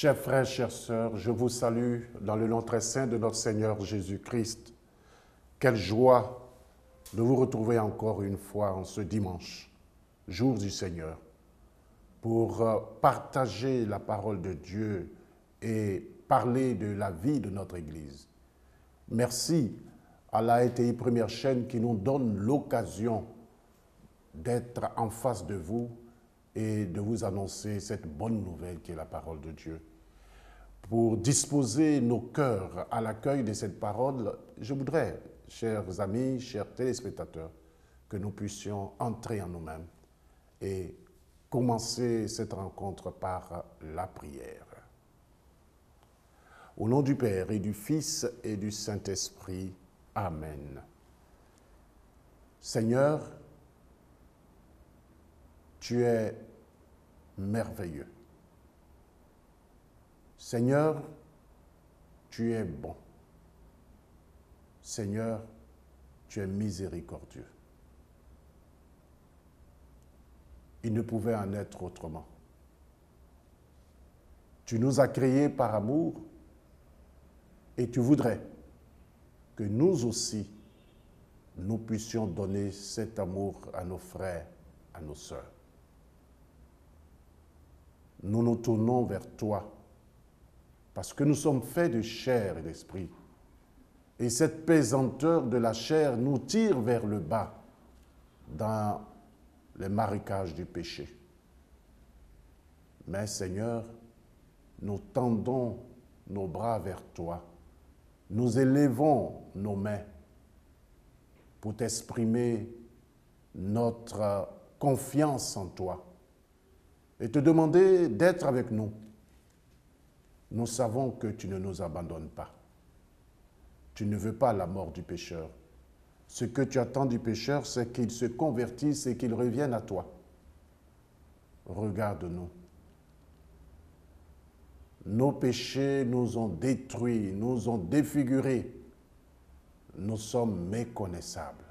Chers frères, chères sœurs, je vous salue dans le nom très saint de notre Seigneur Jésus-Christ. Quelle joie de vous retrouver encore une fois en ce dimanche, jour du Seigneur, pour partager la parole de Dieu et parler de la vie de notre Église. Merci à la ATI Première Chaîne qui nous donne l'occasion d'être en face de vous et de vous annoncer cette bonne nouvelle qui est la parole de Dieu. Pour disposer nos cœurs à l'accueil de cette parole, je voudrais, chers amis, chers téléspectateurs, que nous puissions entrer en nous-mêmes et commencer cette rencontre par la prière. Au nom du Père et du Fils et du Saint-Esprit, Amen. Seigneur, tu es merveilleux. Seigneur, tu es bon. Seigneur, tu es miséricordieux. Il ne pouvait en être autrement. Tu nous as créés par amour et tu voudrais que nous aussi, nous puissions donner cet amour à nos frères, à nos sœurs. Nous nous tournons vers toi parce que nous sommes faits de chair et d'esprit. Et cette pesanteur de la chair nous tire vers le bas dans les marécages du péché. Mais Seigneur, nous tendons nos bras vers toi. Nous élevons nos mains pour t'exprimer notre confiance en toi et te demander d'être avec nous. Nous savons que tu ne nous abandonnes pas. Tu ne veux pas la mort du pécheur. Ce que tu attends du pécheur, c'est qu'il se convertisse et qu'il revienne à toi. Regarde-nous. Nos péchés nous ont détruits, nous ont défigurés. Nous sommes méconnaissables.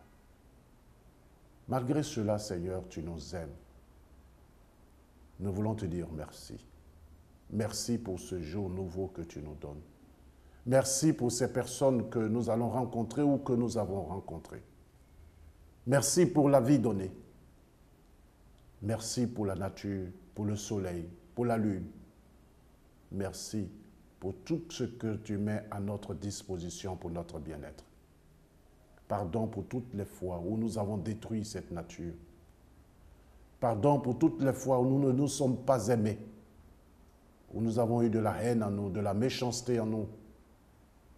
Malgré cela, Seigneur, tu nous aimes. Nous voulons te dire merci. Merci pour ce jour nouveau que tu nous donnes. Merci pour ces personnes que nous allons rencontrer ou que nous avons rencontrées. Merci pour la vie donnée. Merci pour la nature, pour le soleil, pour la lune. Merci pour tout ce que tu mets à notre disposition pour notre bien-être. Pardon pour toutes les fois où nous avons détruit cette nature. Pardon pour toutes les fois où nous ne nous sommes pas aimés, où nous avons eu de la haine en nous, de la méchanceté en nous,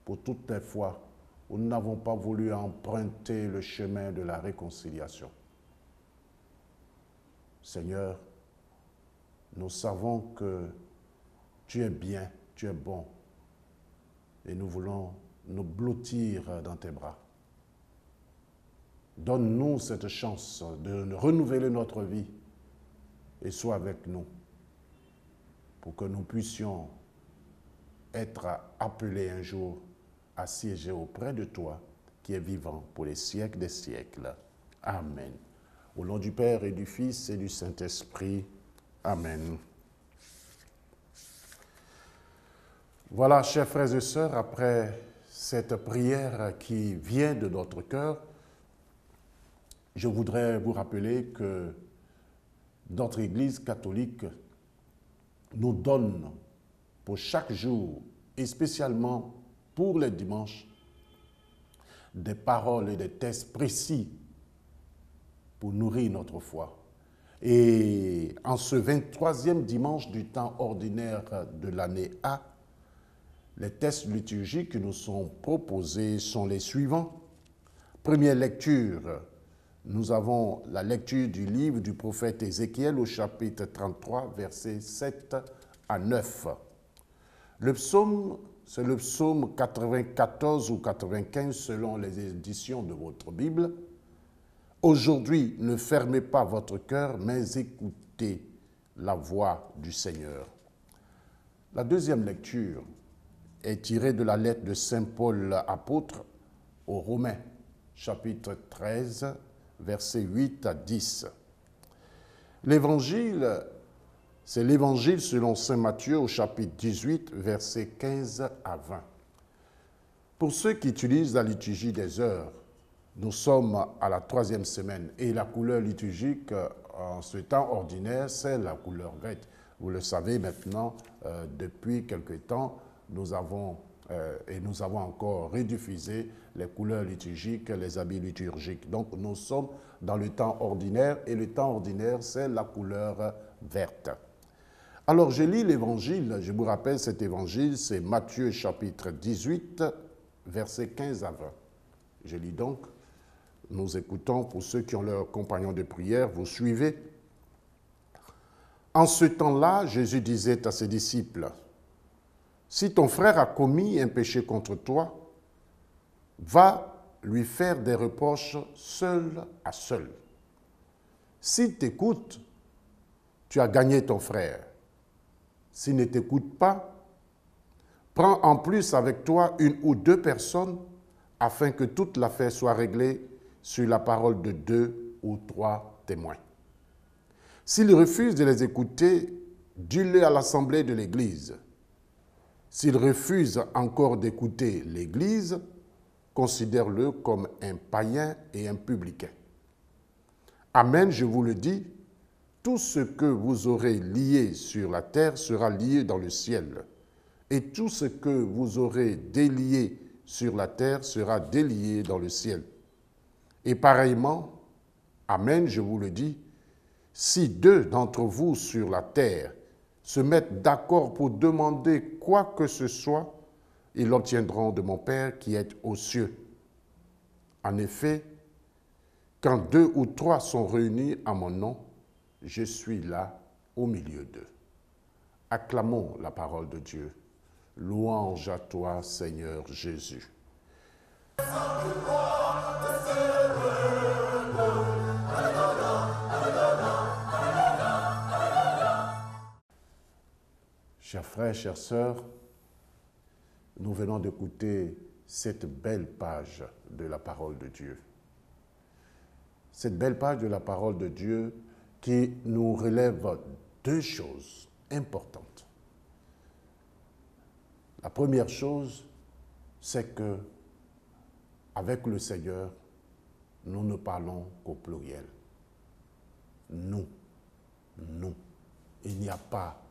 pour toutes les fois où nous n'avons pas voulu emprunter le chemin de la réconciliation. Seigneur, nous savons que tu es bien, tu es bon, et nous voulons nous blottir dans tes bras. Donne-nous cette chance de renouveler notre vie et sois avec nous pour que nous puissions être appelés un jour à siéger auprès de toi qui est vivant pour les siècles des siècles. Amen. Au nom du Père et du Fils et du Saint-Esprit. Amen. Voilà, chers frères et sœurs, après cette prière qui vient de notre cœur, je voudrais vous rappeler que notre Église catholique nous donne pour chaque jour, et spécialement pour les dimanches, des paroles et des textes précis pour nourrir notre foi. Et en ce 23e dimanche du temps ordinaire de l'année A, les textes liturgiques qui nous sont proposés sont les suivants. Première lecture, nous avons la lecture du livre du prophète Ézéchiel au chapitre 33, versets 7 à 9. Le psaume, c'est le psaume 94 ou 95 selon les éditions de votre Bible. Aujourd'hui, ne fermez pas votre cœur, mais écoutez la voix du Seigneur. La deuxième lecture est tirée de la lettre de Saint Paul apôtre aux Romains, chapitre 13, versets 8 à 10. L'évangile, C'est l'Évangile selon saint Matthieu au chapitre 18, versets 15 à 20. Pour ceux qui utilisent la liturgie des heures, nous sommes à la 3e semaine et la couleur liturgique en ce temps ordinaire, c'est la couleur verte. Vous le savez maintenant, depuis quelque temps, nous avons encore rediffusé les couleurs liturgiques, les habits liturgiques. Donc nous sommes dans le temps ordinaire et le temps ordinaire, c'est la couleur verte. Alors je lis l'évangile, je vous rappelle cet évangile, c'est Matthieu chapitre 18, versets 15 à 20. Je lis donc, nous écoutons pour ceux qui ont leurs compagnons de prière, vous suivez. En ce temps-là, Jésus disait à ses disciples, « Si ton frère a commis un péché contre toi, va lui faire des reproches seul à seul. S'il t'écoute, tu as gagné ton frère. S'il ne t'écoute pas, prends en plus avec toi une ou deux personnes afin que toute l'affaire soit réglée sur la parole de 2 ou 3 témoins. S'il refuse de les écouter, dis-le à l'assemblée de l'Église. S'il refuse encore d'écouter l'Église, considère-le comme un païen et un publicain. Amen, je vous le dis, tout ce que vous aurez lié sur la terre sera lié dans le ciel, et tout ce que vous aurez délié sur la terre sera délié dans le ciel. Et pareillement, amen, je vous le dis, si 2 d'entre vous sur la terre se mettent d'accord pour demander quoi que ce soit, ils l'obtiendront de mon Père qui est aux cieux. En effet, quand 2 ou 3 sont réunis en mon nom, je suis là au milieu d'eux. Acclamons la parole de Dieu. Louange à toi, Seigneur Jésus. Chers frères, chères sœurs, nous venons d'écouter cette belle page de la parole de Dieu. Cette belle page de la parole de Dieu qui nous relève 2 choses importantes. La première chose, c'est que avec le Seigneur, nous ne parlons qu'au pluriel. Nous. Il n'y a pas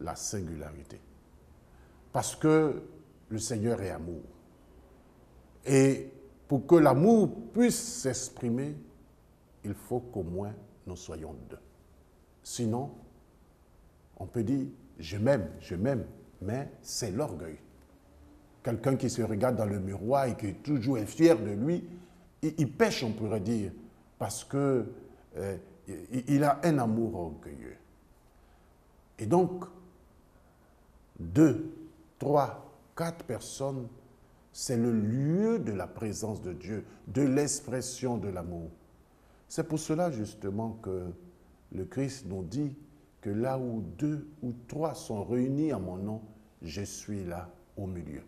la singularité. Parce que le Seigneur est amour. Et pour que l'amour puisse s'exprimer, il faut qu'au moins nous soyons 2. Sinon, on peut dire « je m'aime », mais c'est l'orgueil. Quelqu'un qui se regarde dans le miroir et qui toujours est fier de lui, il pêche, on pourrait dire, parce que il a un amour orgueilleux. Et donc, 2, 3, 4 personnes, c'est le lieu de la présence de Dieu, de l'expression de l'amour. C'est pour cela justement que le Christ nous dit que là où 2 ou 3 sont réunis en mon nom, je suis là au milieu.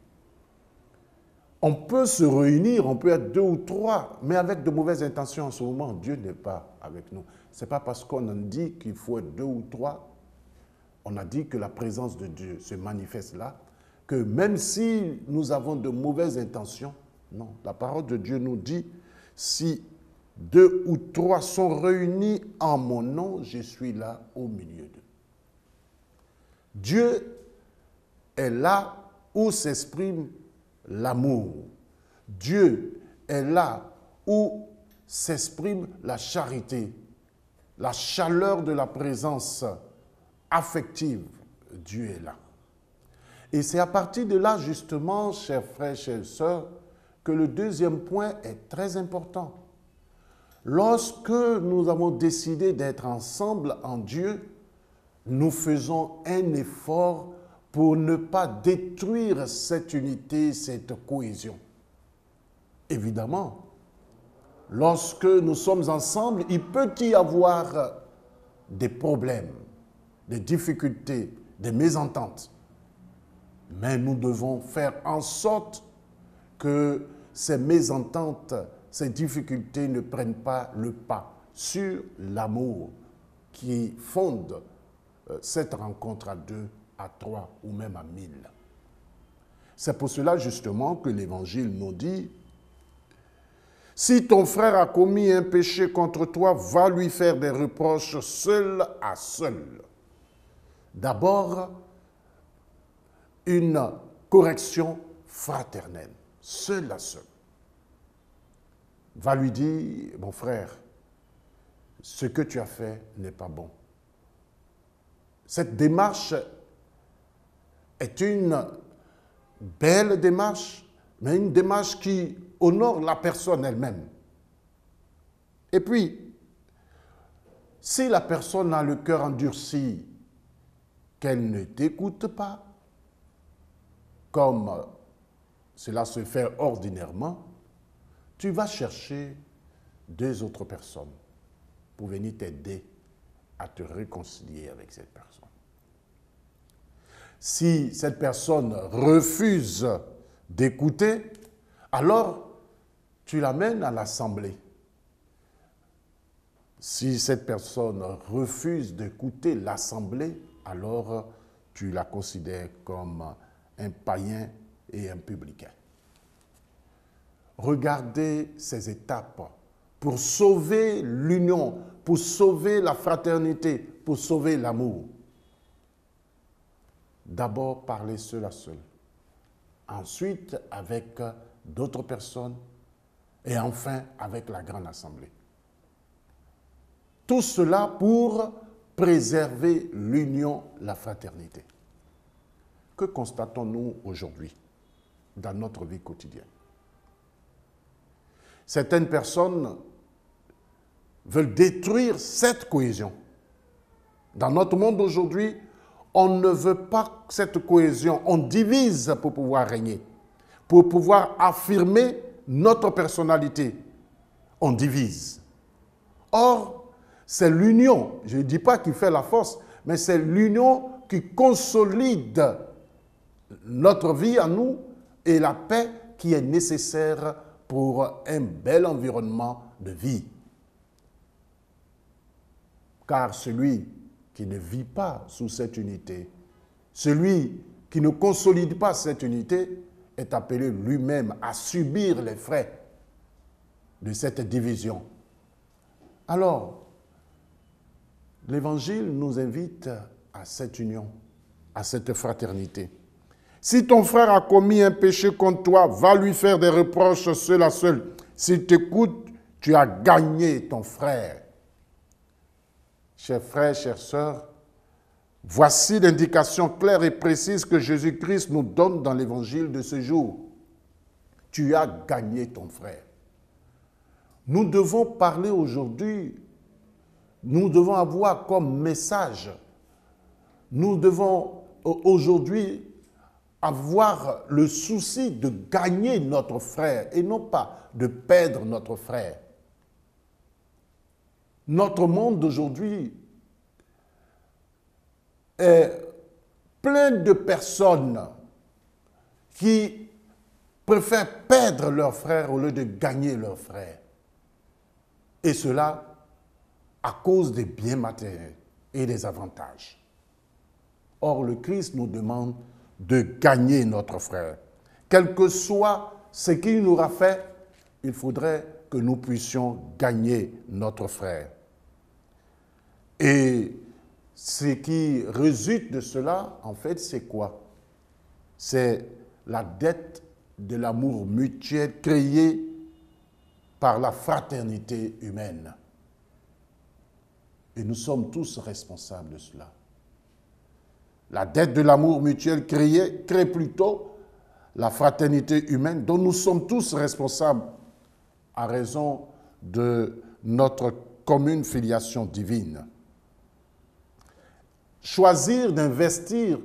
On peut se réunir, on peut être 2 ou 3, mais avec de mauvaises intentions en ce moment, Dieu n'est pas avec nous. Ce n'est pas parce qu'on a dit qu'il faut être 2 ou 3, on a dit que la présence de Dieu se manifeste là, que même si nous avons de mauvaises intentions, non, la parole de Dieu nous dit, si 2 ou 3 sont réunis en mon nom, je suis là au milieu d'eux. Dieu est là où s'exprime l'amour. Dieu est là où s'exprime la charité, la chaleur de la présence affective. Dieu est là. Et c'est à partir de là, justement, chers frères, chères sœurs, que le deuxième point est très important. Lorsque nous avons décidé d'être ensemble en Dieu, nous faisons un effort pour ne pas détruire cette unité, cette cohésion. Évidemment, lorsque nous sommes ensemble, il peut y avoir des problèmes, des difficultés, des mésententes. Mais nous devons faire en sorte que ces mésententes, ces difficultés ne prennent pas le pas sur l'amour qui fonde cette rencontre à 2, à 3 ou même à 1000. C'est pour cela justement que l'Évangile nous dit, si ton frère a commis un péché contre toi, va lui faire des reproches seul à seul. D'abord, une correction fraternelle, seul à seul. Va lui dire, mon frère, ce que tu as fait n'est pas bon. Cette démarche est une belle démarche, mais une démarche qui honore la personne elle-même. Et puis, si la personne a le cœur endurci, qu'elle ne t'écoute pas, comme cela se fait ordinairement, tu vas chercher 2 autres personnes pour venir t'aider à te réconcilier avec cette personne. Si cette personne refuse d'écouter, alors tu l'amènes à l'assemblée. Si cette personne refuse d'écouter l'assemblée, alors tu la considères comme un païen et un publicain. Regardez ces étapes pour sauver l'union, pour sauver la fraternité, pour sauver l'amour. D'abord, parler seul à seul. Ensuite, avec d'autres personnes. Et enfin, avec la grande assemblée. Tout cela pour préserver l'union, la fraternité. Que constatons-nous aujourd'hui dans notre vie quotidienne? Certaines personnes veulent détruire cette cohésion. Dans notre monde aujourd'hui, on ne veut pas cette cohésion. On divise pour pouvoir régner, pour pouvoir affirmer notre personnalité. On divise. Or, c'est l'union, je ne dis pas qui fait la force, mais c'est l'union qui consolide notre vie à nous et la paix qui est nécessaire pour un bel environnement de vie. Car celui qui ne vit pas sous cette unité, celui qui ne consolide pas cette unité, est appelé lui-même à subir les frais de cette division. Alors, l'Évangile nous invite à cette union, à cette fraternité. Si ton frère a commis un péché contre toi, va lui faire des reproches seul à seul. S'il t'écoute, tu as gagné ton frère. Chers frères, chères sœurs, voici l'indication claire et précise que Jésus-Christ nous donne dans l'Évangile de ce jour. Tu as gagné ton frère. Nous devons parler aujourd'hui, nous devons avoir comme message, nous devons aujourd'hui avoir le souci de gagner notre frère et non pas de perdre notre frère. Notre monde d'aujourd'hui est plein de personnes qui préfèrent perdre leur frère au lieu de gagner leur frère. Et cela à cause des biens matériels et des avantages. Or, le Christ nous demande de gagner notre frère. Quel que soit ce qu'il nous aura fait, il faudrait que nous puissions gagner notre frère. Et ce qui résulte de cela, en fait, c'est quoi? C'est la dette de l'amour mutuel créé par la fraternité humaine. Et nous sommes tous responsables de cela. La dette de l'amour mutuel crée plutôt la fraternité humaine dont nous sommes tous responsables à raison de notre commune filiation divine. Choisir d'investir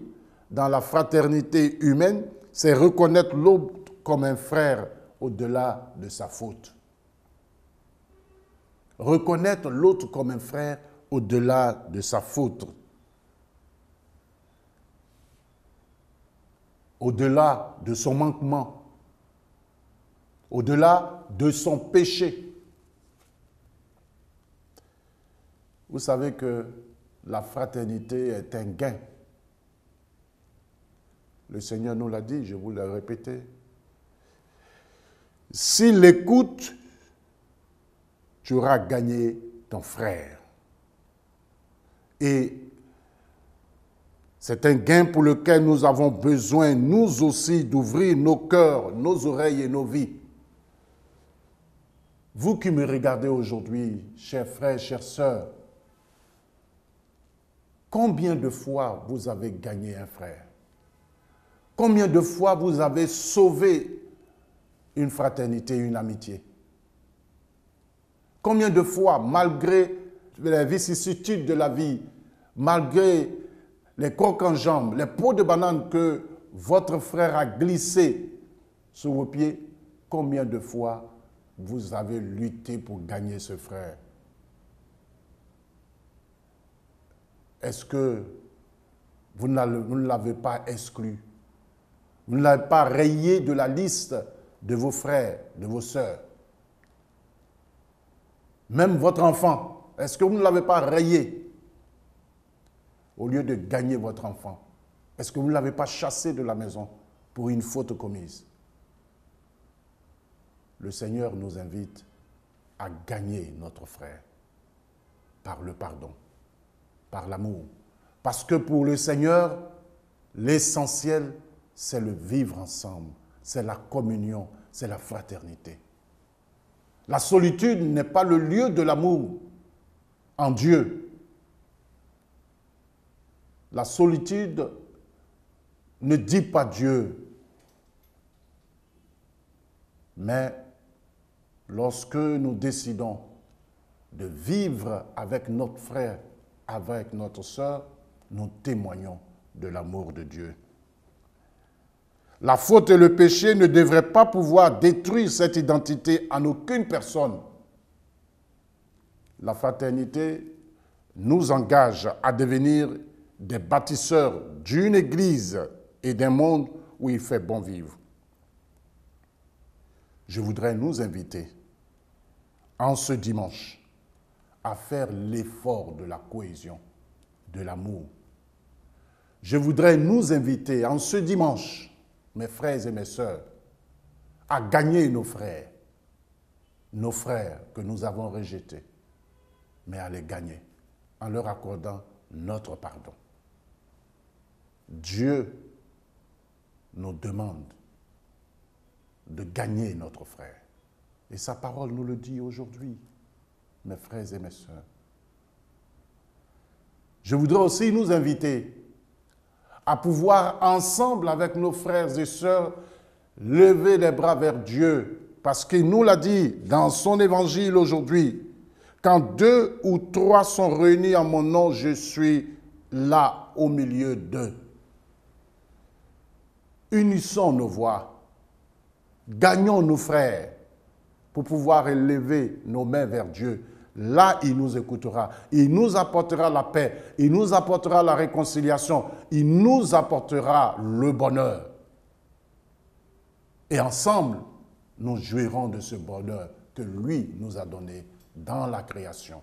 dans la fraternité humaine, c'est reconnaître l'autre comme un frère au-delà de sa faute. Reconnaître l'autre comme un frère au-delà de sa faute. Au-delà de son manquement. Au-delà de son péché. Vous savez que la fraternité est un gain. Le Seigneur nous l'a dit, je vous l'ai répété. S'il écoute, tu auras gagné ton frère. Et c'est un gain pour lequel nous avons besoin, nous aussi, d'ouvrir nos cœurs, nos oreilles et nos vies. Vous qui me regardez aujourd'hui, chers frères, chères sœurs, combien de fois vous avez gagné un frère? Combien de fois vous avez sauvé une fraternité, une amitié? Combien de fois, malgré les vicissitudes de la vie, malgré les crocs en jambes, les peaux de banane que votre frère a glissé sous vos pieds, combien de fois vous avez lutté pour gagner ce frère? Est-ce que vous ne l'avez pas exclu? Vous ne l'avez pas rayé de la liste de vos frères, de vos sœurs? Même votre enfant, est-ce que vous ne l'avez pas rayé au lieu de gagner votre enfant? Est-ce que vous ne l'avez pas chassé de la maison pour une faute commise? Le Seigneur nous invite à gagner notre frère par le pardon, par l'amour. Parce que pour le Seigneur, l'essentiel, c'est le vivre ensemble, c'est la communion, c'est la fraternité. La solitude n'est pas le lieu de l'amour en Dieu. La solitude ne dit pas Dieu. Mais lorsque nous décidons de vivre avec notre frère, avec notre sœur, nous témoignons de l'amour de Dieu. La faute et le péché ne devraient pas pouvoir détruire cette identité en aucune personne. La fraternité nous engage à devenir des bâtisseurs d'une église et d'un monde où il fait bon vivre. Je voudrais nous inviter en ce dimanche à faire l'effort de la cohésion, de l'amour. Je voudrais nous inviter en ce dimanche, mes frères et mes sœurs, à gagner nos frères que nous avons rejetés, mais à les gagner en leur accordant notre pardon. Dieu nous demande de gagner notre frère. Et sa parole nous le dit aujourd'hui, mes frères et mes sœurs. Je voudrais aussi nous inviter à pouvoir ensemble avec nos frères et sœurs lever les bras vers Dieu, parce qu'il nous l'a dit dans son évangile aujourd'hui, quand 2 ou 3 sont réunis en mon nom, je suis là au milieu d'eux. Unissons nos voix, gagnons nos frères pour pouvoir élever nos mains vers Dieu. Là, il nous écoutera, il nous apportera la paix, il nous apportera la réconciliation, il nous apportera le bonheur. Et ensemble, nous jouirons de ce bonheur que lui nous a donné dans la création.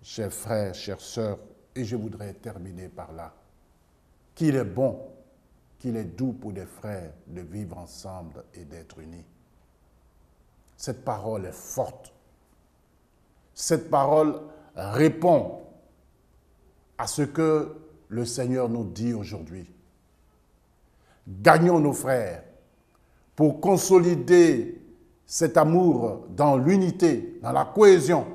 Chers frères, chères sœurs, et je voudrais terminer par là, qu'il est bon, qu'il est doux pour des frères de vivre ensemble et d'être unis. Cette parole est forte. Cette parole répond à ce que le Seigneur nous dit aujourd'hui. Gagnons nos frères pour consolider cet amour dans l'unité, dans la cohésion.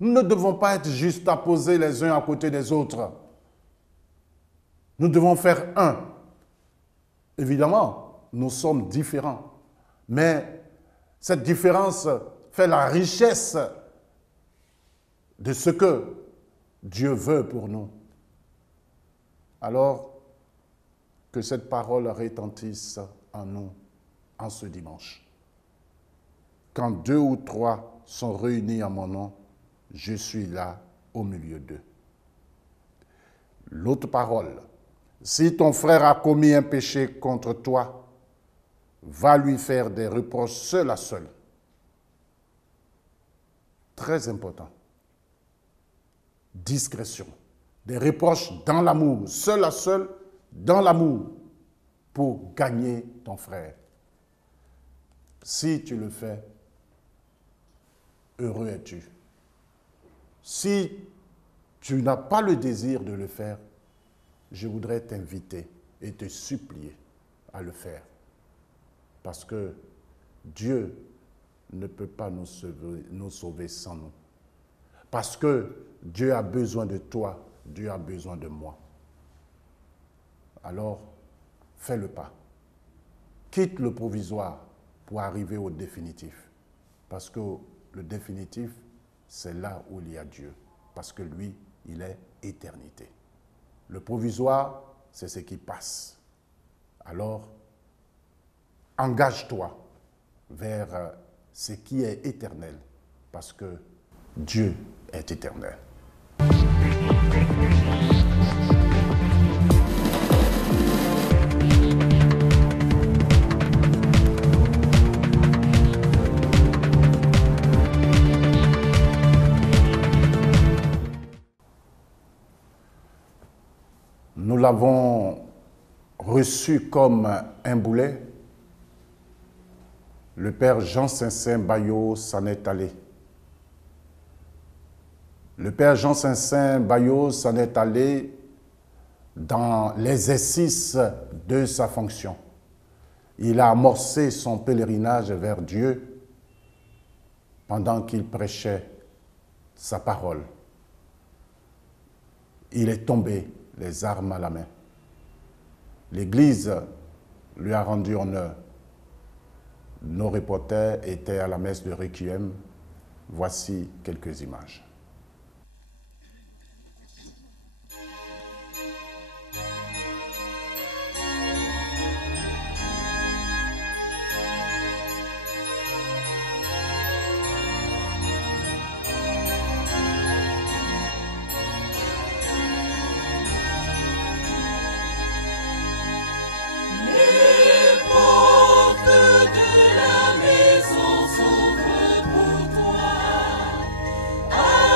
Nous ne devons pas être juste apposés les uns à côté des autres. Nous devons faire un. Évidemment, nous sommes différents, mais cette différence fait la richesse de ce que Dieu veut pour nous. Alors, que cette parole retentisse en nous en ce dimanche. Quand 2 ou 3 sont réunis en mon nom, je suis là au milieu d'eux. L'autre parole, si ton frère a commis un péché contre toi, va lui faire des reproches seul à seul. Très important. discrétion, des reproches dans l'amour, seul à seul, dans l'amour, pour gagner ton frère. Si tu le fais, heureux es-tu. Si tu n'as pas le désir de le faire, je voudrais t'inviter et te supplier à le faire. Parce que Dieu ne peut pas nous sauver sans nous. Parce que Dieu a besoin de toi, Dieu a besoin de moi. Alors, fais le pas. Quitte le provisoire pour arriver au définitif. Parce que le définitif, c'est là où il y a Dieu. Parce que lui, il est éternité. Le provisoire, c'est ce qui passe. Alors, engage-toi vers ce qui est éternel, parce que Dieu est éternel. Nous l'avons reçu comme un boulet. Le père Jean Saint-Saint Bayot s'en est allé. Le père Jean Saint-Saint Bayot s'en est allé dans l'exercice de sa fonction. Il a amorcé son pèlerinage vers Dieu pendant qu'il prêchait sa parole. Il est tombé, les armes à la main. L'Église lui a rendu honneur. Nos reporters étaient à la messe de Requiem. Voici quelques images. Ah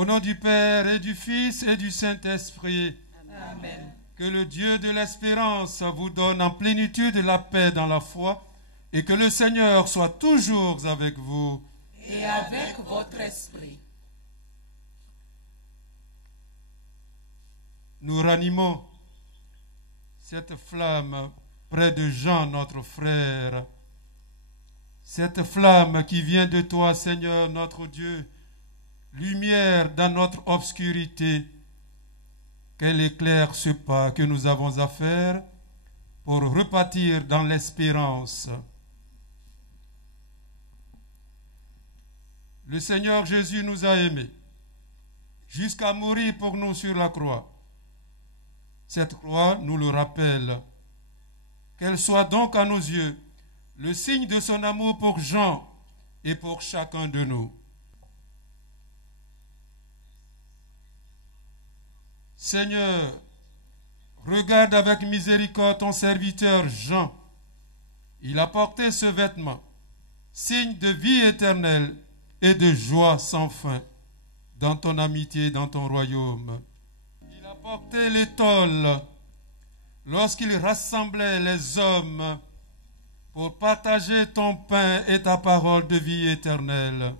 Au nom du Père et du Fils et du Saint-Esprit. Amen. Que le Dieu de l'espérance vous donne en plénitude la paix dans la foi et que le Seigneur soit toujours avec vous. Et avec votre esprit. Nous ranimons cette flamme près de Jean, notre frère. Cette flamme qui vient de toi, Seigneur, notre Dieu, lumière dans notre obscurité, qu'elle éclaire ce pas que nous avons à faire pour repartir dans l'espérance. Le Seigneur Jésus nous a aimés jusqu'à mourir pour nous sur la croix. Cette croix nous le rappelle. Qu'elle soit donc à nos yeux le signe de son amour pour Jean et pour chacun de nous. Seigneur, regarde avec miséricorde ton serviteur Jean. Il a porté ce vêtement, signe de vie éternelle et de joie sans fin dans ton amitié, dans ton royaume. Il a porté l'étole lorsqu'il rassemblait les hommes pour partager ton pain et ta parole de vie éternelle.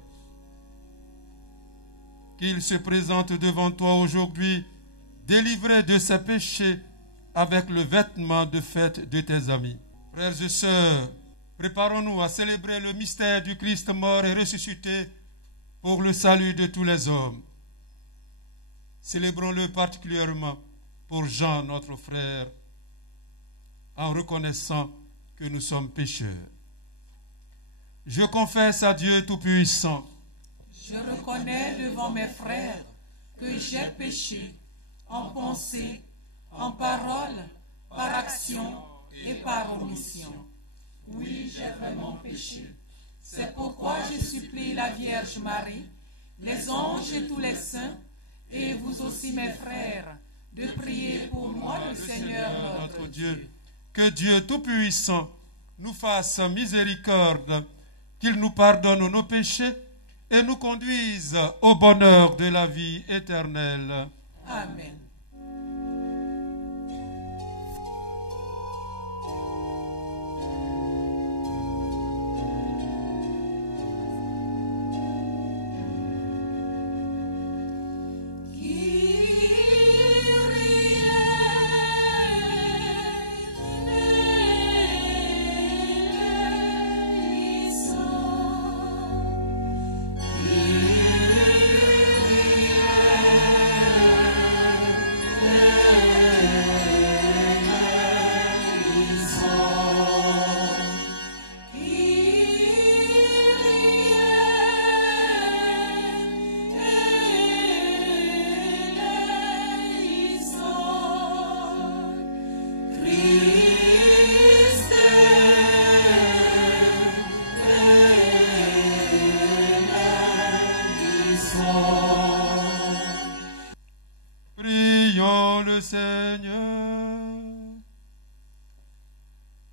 Qu'il se présente devant toi aujourd'hui, délivré de ses péchés avec le vêtement de fête de tes amis. Frères et sœurs, préparons-nous à célébrer le mystère du Christ mort et ressuscité pour le salut de tous les hommes. Célébrons-le particulièrement pour Jean, notre frère, en reconnaissant que nous sommes pécheurs. Je confesse à Dieu Tout-Puissant. Je reconnais devant mes frères que j'ai péché en pensée, en parole, par action et par omission. Oui, j'ai vraiment péché. C'est pourquoi je supplie la Vierge Marie, les anges et tous les saints, et vous aussi mes frères, de prier pour moi le Seigneur notre Dieu. Que Dieu Tout-Puissant nous fasse miséricorde, qu'il nous pardonne nos péchés et nous conduise au bonheur de la vie éternelle. Amen.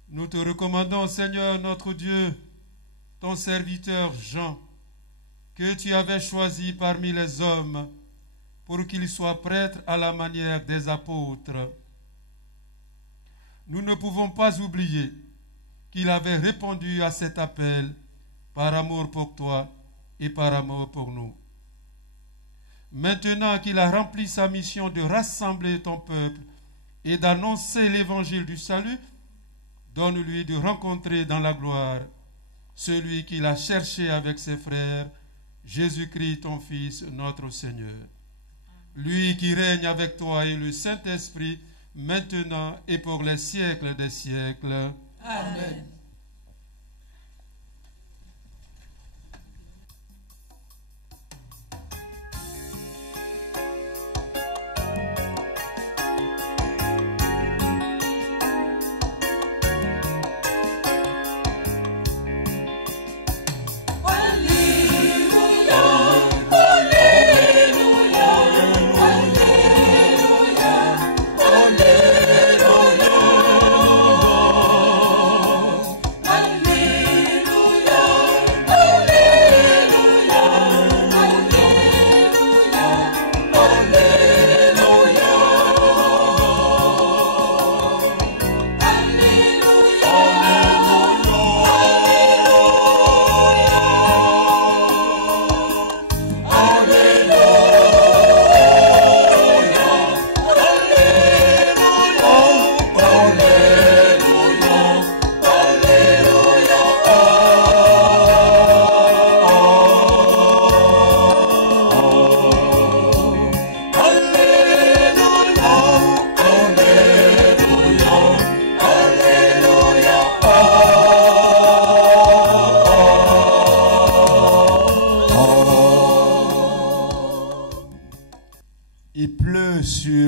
Nous te recommandons, Seigneur notre Dieu, ton serviteur Jean, que tu avais choisi parmi les hommes pour qu'il soit prêtre à la manière des apôtres. Nous ne pouvons pas oublier qu'il avait répondu à cet appel par amour pour toi et par amour pour nous. Maintenant qu'il a rempli sa mission de rassembler ton peuple et d'annoncer l'évangile du salut, donne-lui de rencontrer dans la gloire celui qu'il a cherché avec ses frères, Jésus-Christ, ton Fils, notre Seigneur. Lui qui règne avec toi et le Saint-Esprit, maintenant et pour les siècles des siècles. Amen.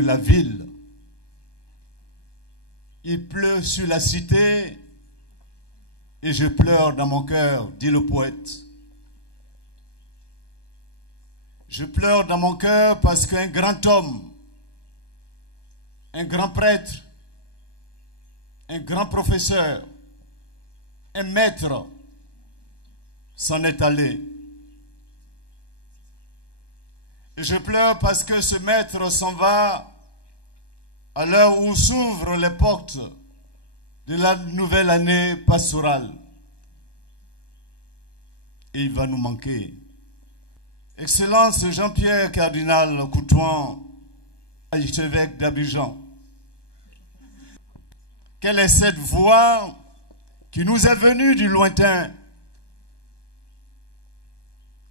la ville. Il pleut sur la cité et je pleure dans mon cœur, dit le poète. Je pleure dans mon cœur parce qu'un grand homme, un grand prêtre, un grand professeur, un maître s'en est allé. Et je pleure parce que ce maître s'en va à l'heure où s'ouvrent les portes de la nouvelle année pastorale. Et il va nous manquer. Excellence Jean-Pierre Cardinal Coutouan, archevêque d'Abidjan. Quelle est cette voix qui nous est venue du lointain?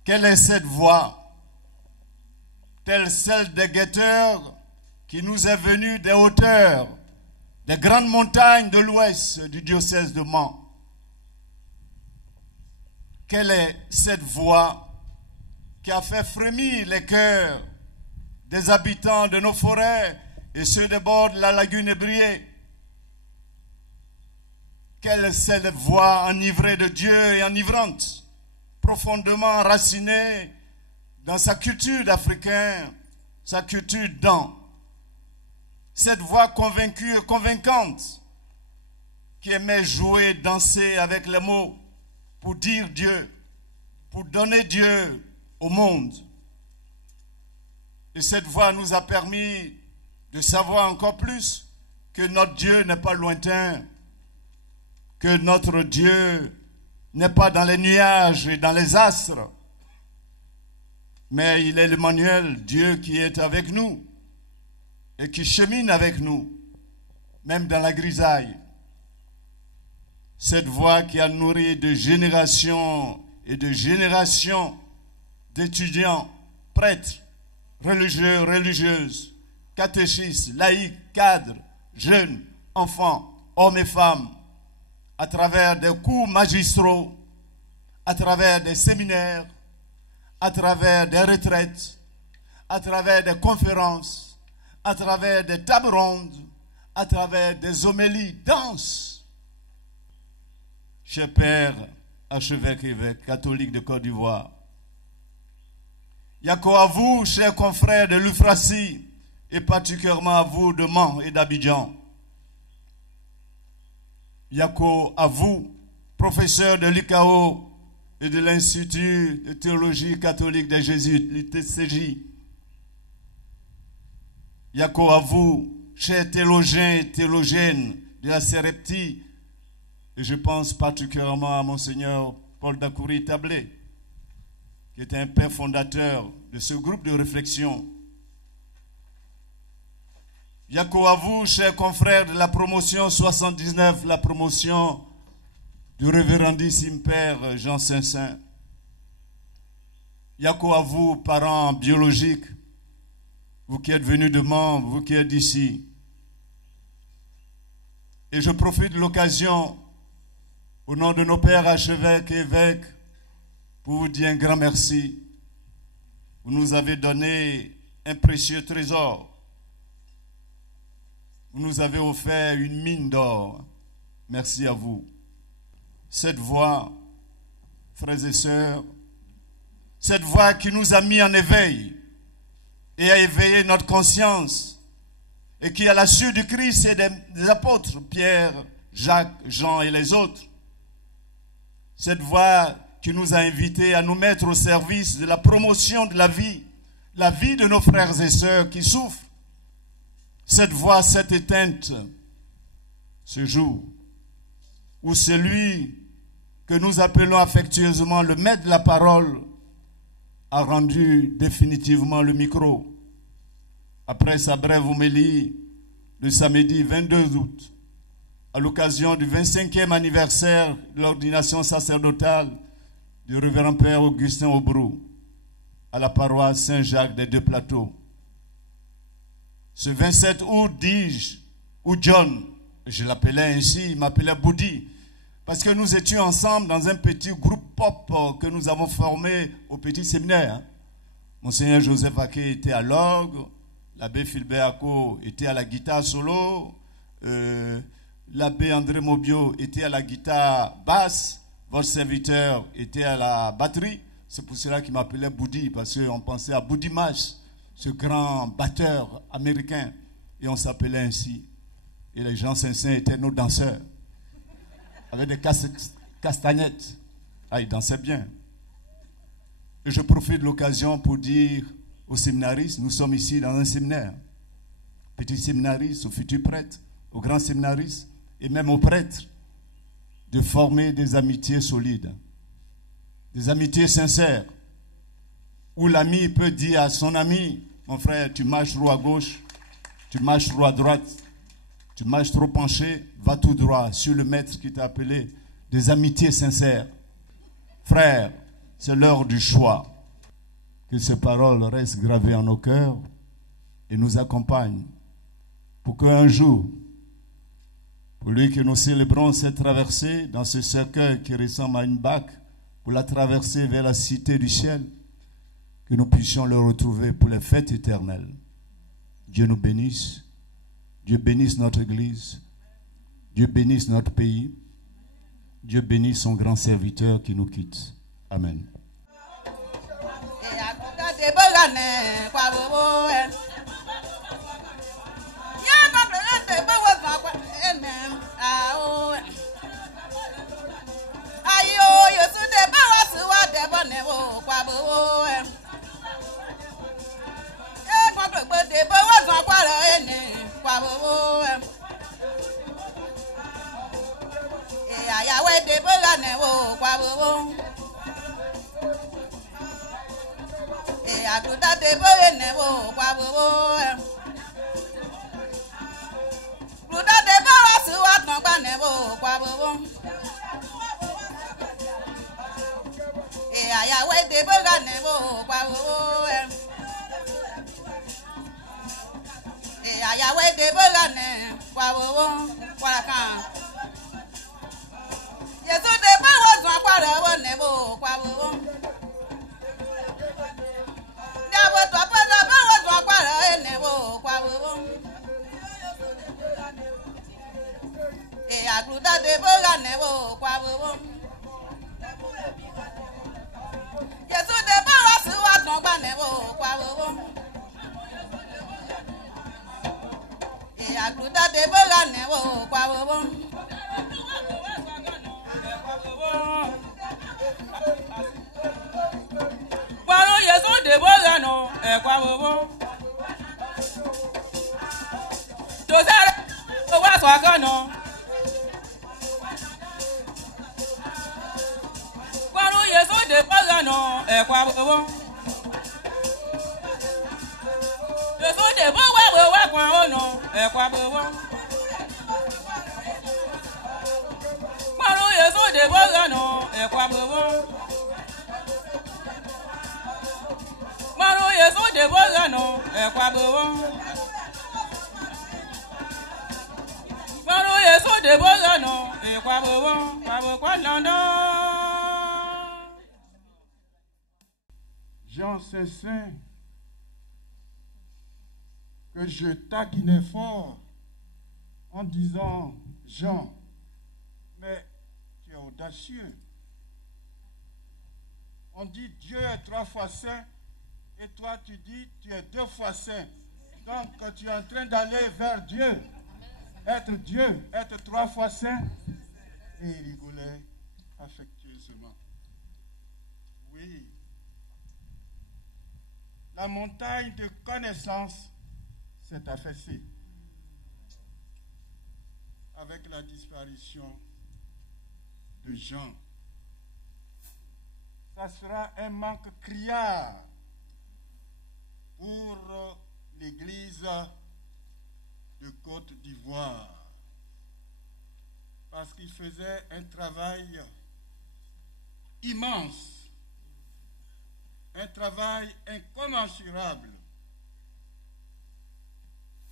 Quelle est cette voix, telle celle des guetteurs qui nous est venue des hauteurs, des grandes montagnes de l'ouest du diocèse de Mans? Quelle est cette voix qui a fait frémir les cœurs des habitants de nos forêts et ceux des bords de la lagune ébriée? Quelle est cette voix enivrée de Dieu et enivrante, profondément enracinée dans sa culture d'Africain, sa culture d'An? Cette voix convaincue et convaincante qui aimait jouer, danser avec les mots pour dire Dieu, pour donner Dieu au monde. Et cette voix nous a permis de savoir encore plus que notre Dieu n'est pas lointain, que notre Dieu n'est pas dans les nuages et dans les astres, mais il est l'Emmanuel, Dieu qui est avec nous et qui chemine avec nous, même dans la grisaille. Cette voix qui a nourri de générations et de générations d'étudiants, prêtres, religieux, religieuses, catéchistes, laïcs, cadres, jeunes, enfants, hommes et femmes, à travers des cours magistraux, à travers des séminaires, à travers des retraites, à travers des conférences, à travers des tables rondes, à travers des homélies denses. Cher Père, archevêque et évêque catholique de Côte d'Ivoire, Yako à vous, chers confrères de l'Euphrastie, et particulièrement à vous de Mans et d'Abidjan. Yako à vous, professeurs de l'ICAO et de l'Institut de théologie catholique des Jésuites, l'ITCJ. Yako à vous, chers théologiens et théologiennes de la Séreptie, et je pense particulièrement à Monseigneur Paul Dakouri Tablé, qui était un père fondateur de ce groupe de réflexion. Yako à vous, chers confrères de la promotion 79, la promotion du révérendissime Père Jean Saint-Saint. Yako à vous, parents biologiques, vous qui êtes venus de Mans, vous qui êtes d'ici. Et je profite de l'occasion, au nom de nos pères archevêques et évêques, pour vous dire un grand merci. Vous nous avez donné un précieux trésor. Vous nous avez offert une mine d'or. Merci à vous. Cette voix, frères et sœurs, cette voix qui nous a mis en éveil et a éveillé notre conscience et qui, à la suite du Christ et des apôtres, Pierre, Jacques, Jean et les autres, cette voix qui nous a invités à nous mettre au service de la promotion de la vie de nos frères et sœurs qui souffrent. Cette voix s'est éteinte ce jour où celui que nous appelons affectueusement le maître de la parole a rendu définitivement le micro. Après sa brève homélie le samedi 22 août, à l'occasion du 25e anniversaire de l'ordination sacerdotale du révérend Père Augustin Aubrou à la paroisse Saint-Jacques des Deux Plateaux. Ce 27 août, dis-je, ou John, je l'appelais ainsi, il m'appelait Boudi, parce que nous étions ensemble dans un petit groupe pop que nous avons formé au petit séminaire. Monseigneur Joseph Aké était à l'orgue, L'abbé Philbert Ako était à la guitare solo. L'abbé André Mobio était à la guitare basse. Votre serviteur était à la batterie. C'est pour cela qu'il m'appelait Boudi, parce qu'on pensait à Boudi Mash, ce grand batteur américain. Et on s'appelait ainsi. Et les gens sincères étaient nos danseurs. Avec des castagnettes. Ah, ils dansaient bien. Et je profite de l'occasion pour dire aux séminaristes, nous sommes ici dans un séminaire. Petits séminaristes, aux futurs prêtres, aux grands séminaristes, et même aux prêtres, de former des amitiés solides, des amitiés sincères, où l'ami peut dire à son ami, mon frère, tu marches trop à gauche, tu marches trop à droite, tu marches trop penché, va tout droit, sur le maître qui t'a appelé, des amitiés sincères. Frère, c'est l'heure du choix. Que ces paroles restent gravées en nos cœurs et nous accompagnent pour qu'un jour, pour lui que nous célébrons cette traversée dans ce cercueil qui ressemble à une bague, pour la traverser vers la cité du ciel, que nous puissions le retrouver pour les fêtes éternelles. Dieu nous bénisse. Dieu bénisse notre Église. Dieu bénisse notre pays. Dieu bénisse son grand serviteur qui nous quitte. Amen. Jean Saint-Saint, que je taquinais fort en disant, Jean, mais tu es audacieux. On dit Dieu est 3 fois saint et toi tu dis tu es 2 fois saint. Donc tu es en train d'aller vers Dieu, être 3 fois saint. Et il rigolait affectueusement. Oui. La montagne de connaissance s'est affaissée avec la disparition de Jean. Ça sera un manque criard pour l'Église de Côte d'Ivoire, parce qu'il faisait un travail immense, un travail incommensurable.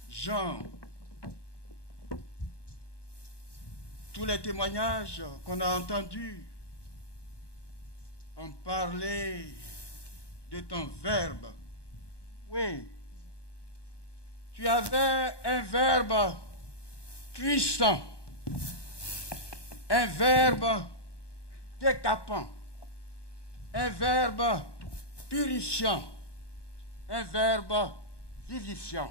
Jean, tous les témoignages qu'on a entendus ont parlé de ton verbe. Oui, puissant, un verbe décapant, un verbe purifiant, un verbe vivifiant,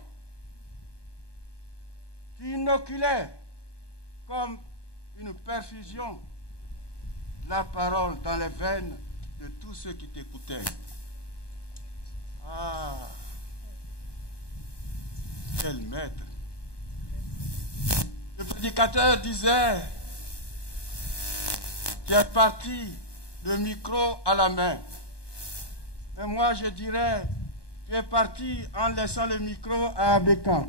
qui inoculait comme une perfusion la parole dans les veines de tous ceux qui t'écoutaient. Ah, quel maître! Le prédicateur disait, tu es parti, le micro à la main. Et moi je dirais, tu es parti en laissant le micro à Abékan.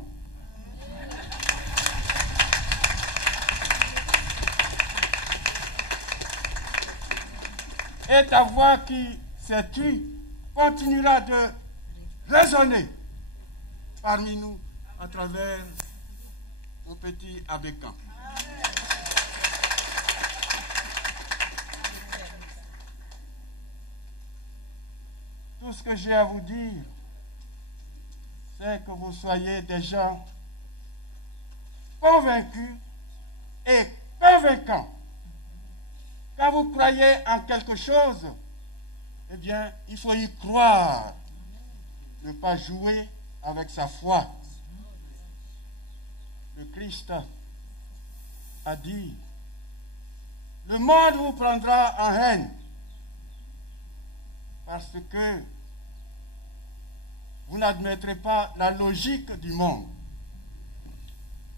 Et ta voix qui s'est tue continuera de résonner parmi nous à travers au petit Abékan. Tout ce que j'ai à vous dire, c'est que vous soyez des gens convaincus et convaincants. Quand vous croyez en quelque chose, eh bien, il faut y croire, ne pas jouer avec sa foi. Le Christ a dit, le monde vous prendra en haine parce que vous n'admettrez pas la logique du monde.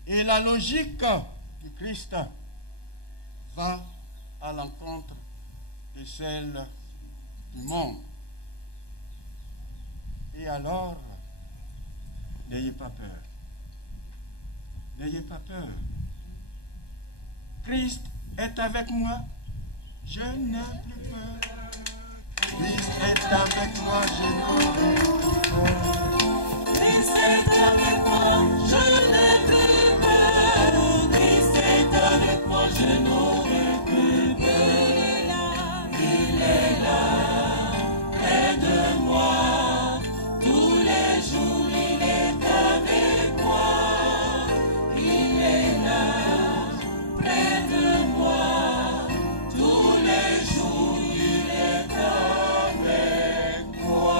Et la logique du Christ va à l'encontre de celle du monde. Et alors, n'ayez pas peur. N'ayez pas peur. Christ est avec moi, je n'ai plus peur. Christ est avec moi, je n'ai plus peur. Christ est avec moi, je n'ai plus peur. Christ est avec moi, je n'aurai plus peur. Il est là, près de moi. Tous les jours, il est avec moi. Il est là, près de moi. Tous les jours, il est avec moi.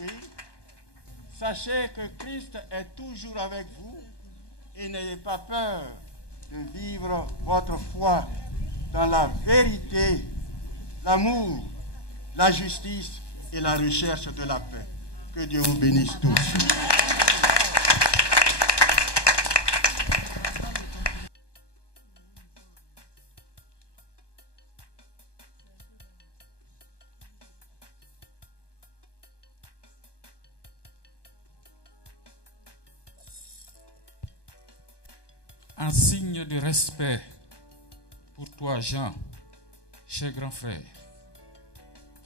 Oui. Sachez que Christ est toujours avec vous et n'ayez pas peur de vivre votre foi dans la vérité, l'amour, la justice et la recherche de la paix. Que Dieu vous bénisse tous. En signe de respect pour toi, Jean, cher grand frère,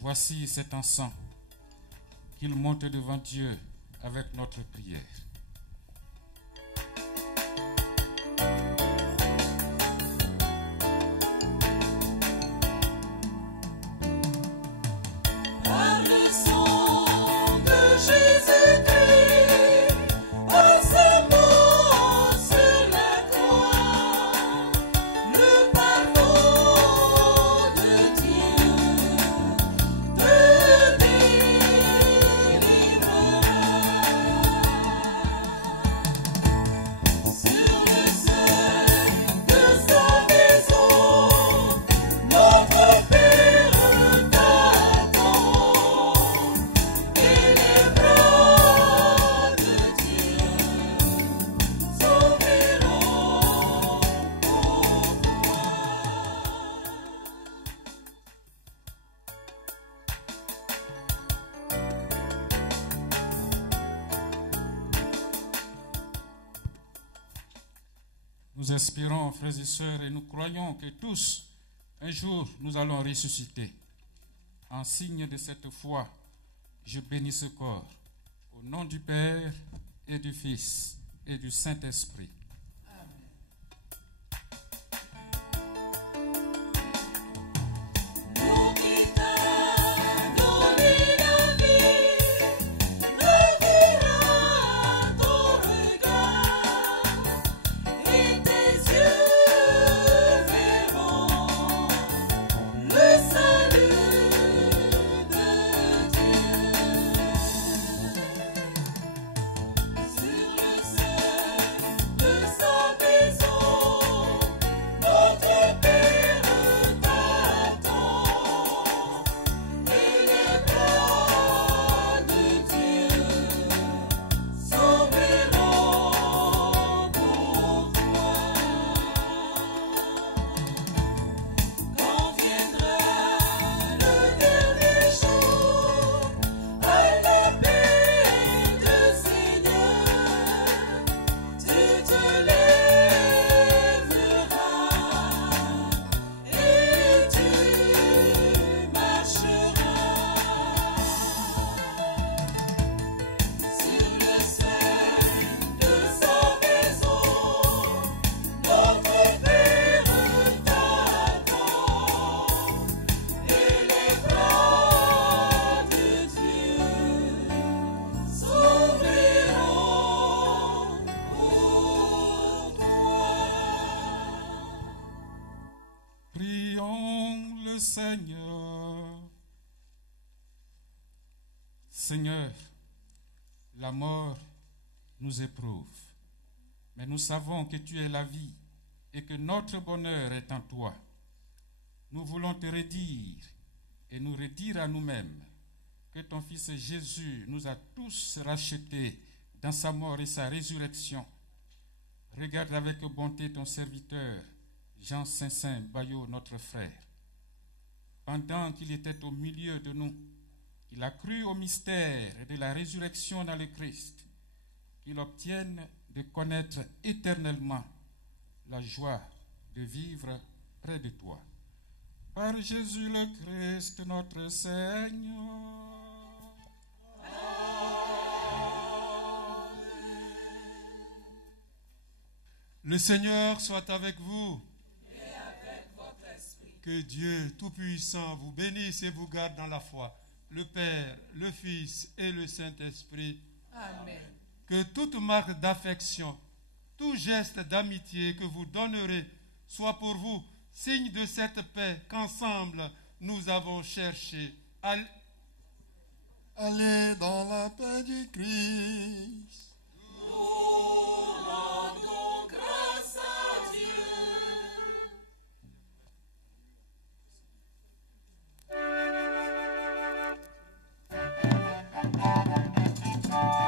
voici cet encens qu'il monte devant Dieu avec notre prière. Par le sang de Jésus-Christ, par sa mort sur la croix, le pardon de Dieu te délivrera. Sur le seuil de sa maison, notre Père t'attend. Et les bras de Dieu s'ouvriront pour toi. Nous espérons, frères et sœurs, et nous croyons que tous, un jour, nous allons ressusciter. En signe de cette foi, je bénis ce corps. Au nom du Père et du Fils et du Saint-Esprit. Nous qui t'avons donné la vie, reverra ton regard. notre Seigneur. Seigneur, la mort nous éprouve, mais nous savons que tu es la vie et que notre bonheur est en toi. Nous voulons te redire et nous redire à nous-mêmes que ton Fils Jésus nous a tous rachetés dans sa mort et sa résurrection. Regarde avec bonté ton serviteur, Jean Saint Bayot, notre frère. Pendant qu'il était au milieu de nous, il a cru au mystère de la résurrection dans le Christ, qu'il obtienne de connaître éternellement la joie de vivre près de toi. Par Jésus le Christ, notre Seigneur. Le Seigneur soit avec vous. Et avec votre esprit. Que Dieu Tout-Puissant vous bénisse et vous garde dans la foi, le Père, le Fils et le Saint-Esprit. Amen. Que toute marque d'affection, tout geste d'amitié que vous donnerez soit pour vous signe de cette paix qu'ensemble nous avons cherché. Allez dans la paix du Christ. Nous rendons grâce à Dieu. Oh,